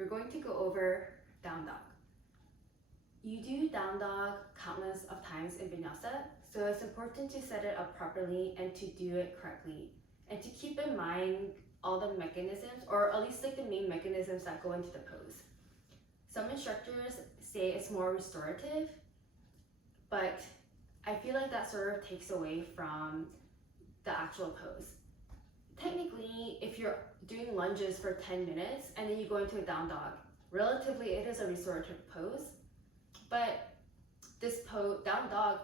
we're going to go over down dog. You do down dog countless of times in vinyasa, so it's important to set it up properly and to do it correctly. And to keep in mind all the mechanisms, or at least like the main mechanisms that go into the pose. Some instructors say it's more restorative, but I feel like that sort of takes away from the actual pose. Technically, if you're doing lunges for 10 minutes and then you go into a down dog, relatively it is a restorative pose, but this down dog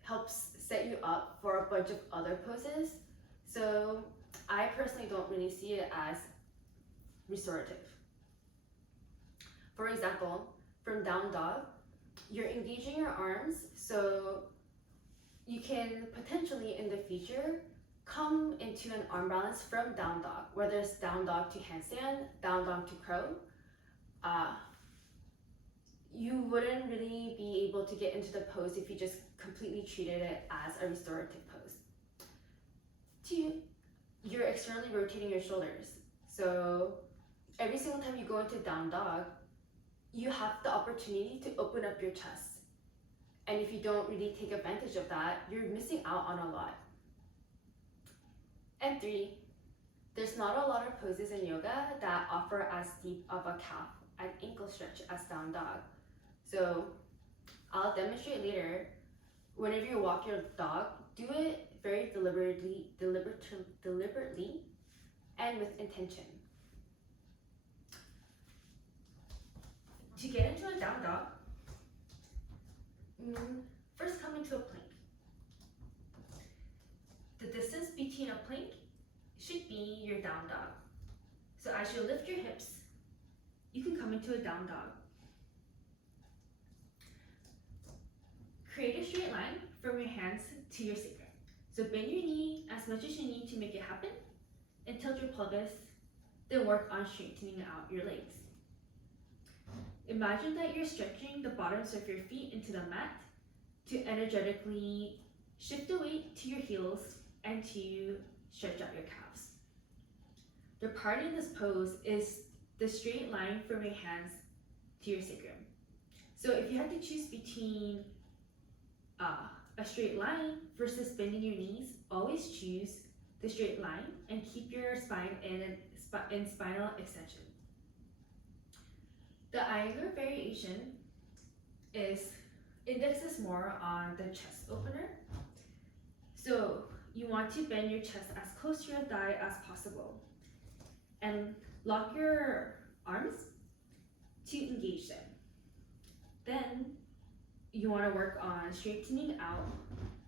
helps set you up for a bunch of other poses. So I personally don't really see it as restorative. For example, from down dog, you're engaging your arms, so you can potentially in the future come into an arm balance from down dog, whether it's down dog to handstand, down dog to crow. You wouldn't really be able to get into the pose if you just completely treated it as a restorative pose. 2, you're externally rotating your shoulders. So every single time you go into down dog, you have the opportunity to open up your chest. And if you don't really take advantage of that, you're missing out on a lot. And 3, there's not a lot of poses in yoga that offer as deep of a calf and ankle stretch as down dog. So I'll demonstrate later. Whenever you walk your dog, do it very deliberately and with intention. To get into a down dog, first come into a plank. The distance between a plank should be your down dog. So as you lift your hips, you can come into a down dog. Create a straight line from your hands to your sacrum. So bend your knee as much as you need to make it happen, and tilt your pelvis, then work on straightening out your legs. Imagine that you're stretching the bottoms of your feet into the mat to energetically shift the weight to your heels and to stretch out your calves. The part in this pose is the straight line from your hands to your sacrum. So if you had to choose between a straight line versus bending your knees, always choose the straight line and keep your spine in spinal extension. The angular variation indexes more on the chest opener. So you want to bend your chest as close to your thigh as possible and lock your arms to engage them. Then you want to work on straightening out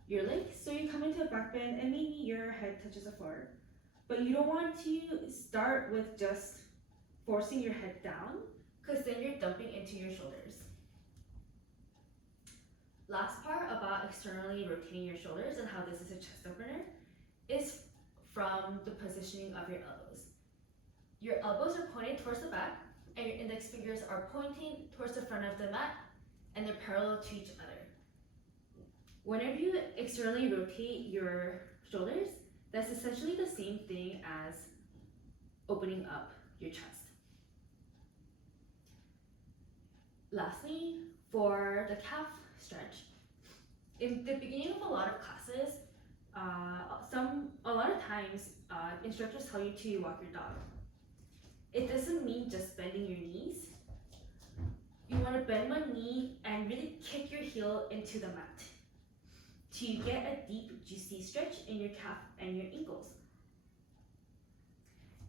your legs. So you come into a back bend and maybe your head touches the floor. But you don't want to start with just forcing your head down, because then you're dumping into your shoulders. Last part about externally rotating your shoulders and how this is a chest opener is from the positioning of your elbows. Your elbows are pointed towards the back and your index fingers are pointing towards the front of the mat, and they're parallel to each other. Whenever you externally rotate your shoulders, that's essentially the same thing as opening up your chest. Lastly, for the calf stretch, in the beginning of a lot of classes, a lot of times instructors tell you to walk your dog. It doesn't mean just bending your knees. You want to bend one knee and really kick your heel into the mat to get a deep, juicy stretch in your calf and your ankles.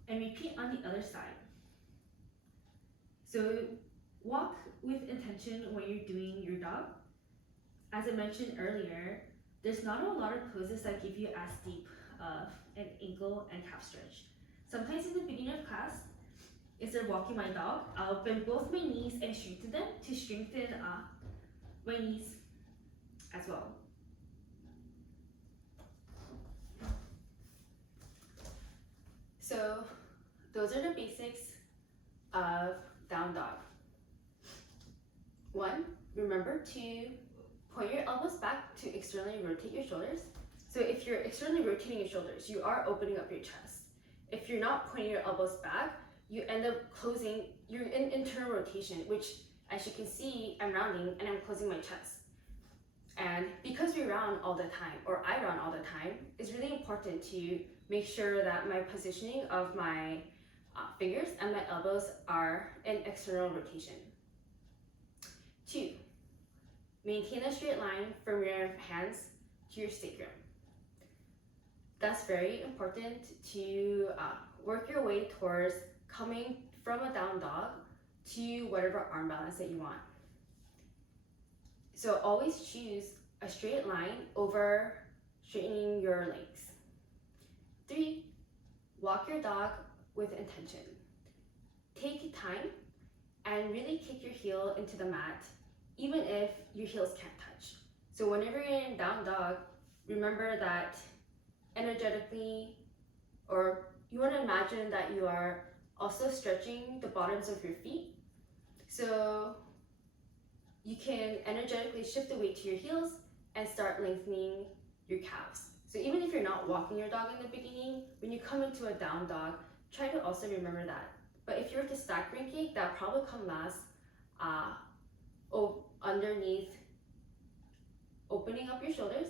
And repeat on the other side. So walk with intention when you're doing your dog. As I mentioned earlier, there's not a lot of poses that give you as deep of an ankle and calf stretch. Sometimes in the beginning of class, instead of walking my dog, I'll bend both my knees and straighten them to strengthen my knees as well. So those are the basics of down dog. 1, remember to point your elbows back to externally rotate your shoulders. So if you're externally rotating your shoulders, you are opening up your chest. If you're not pointing your elbows back, you end up closing your internal rotation, which as you can see, I'm rounding and I'm closing my chest. And because we round all the time, or I round all the time, it's really important to make sure that my positioning of my fingers and my elbows are in external rotation. 2, maintain a straight line from your hands to your sacrum. That's very important to work your way towards coming from a down dog to whatever arm balance that you want. So always choose a straight line over straightening your legs. 3, walk your dog with intention. Take time and really kick your heel into the mat, even if your heels can't touch. So whenever you're in down dog, remember that energetically, or you want to imagine that you are also stretching the bottoms of your feet. So you can energetically shift the weight to your heels and start lengthening your calves. So even if you're not walking your dog in the beginning, when you come into a down dog, try to also remember that. But if you were to stack ring kick, that probably come last underneath opening up your shoulders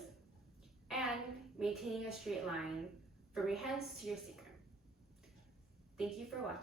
and maintaining a straight line from your hands to your sacrum. Thank you for watching.